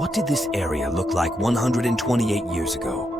What did this area look like 128 years ago?